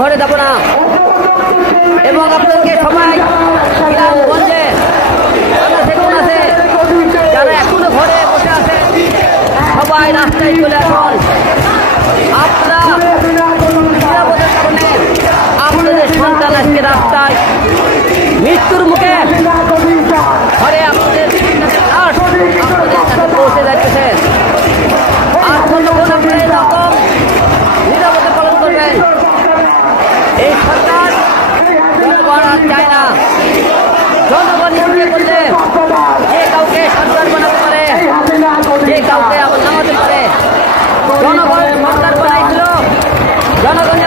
ঘরে যাব না এবং আপনাদেরকে সবাই গ্রামগঞ্জে আছে যারা এখনো ঘরে বসে আছে সবাই রাস্তায় চলে আসুন। আপনারা নিরাপদের কারণে আপনাদের সন্তান আজকে রাস্তায় মৃত্যুর মুখে ঘরে আপনাদের কাছে পৌঁছে যাচ্ছে। আর কতক্ষণ আপনারা এরকম নিরাপদে পালন করবেন? এই সরকার জনগণ আর চায় না। জনগণ ইচ্ছে করলে যে কাউকে সরকার বানাতে পারে, যে কাউকে আবার নামাতে পারে। জনগণ সরকার বানাইছিল, জনগণ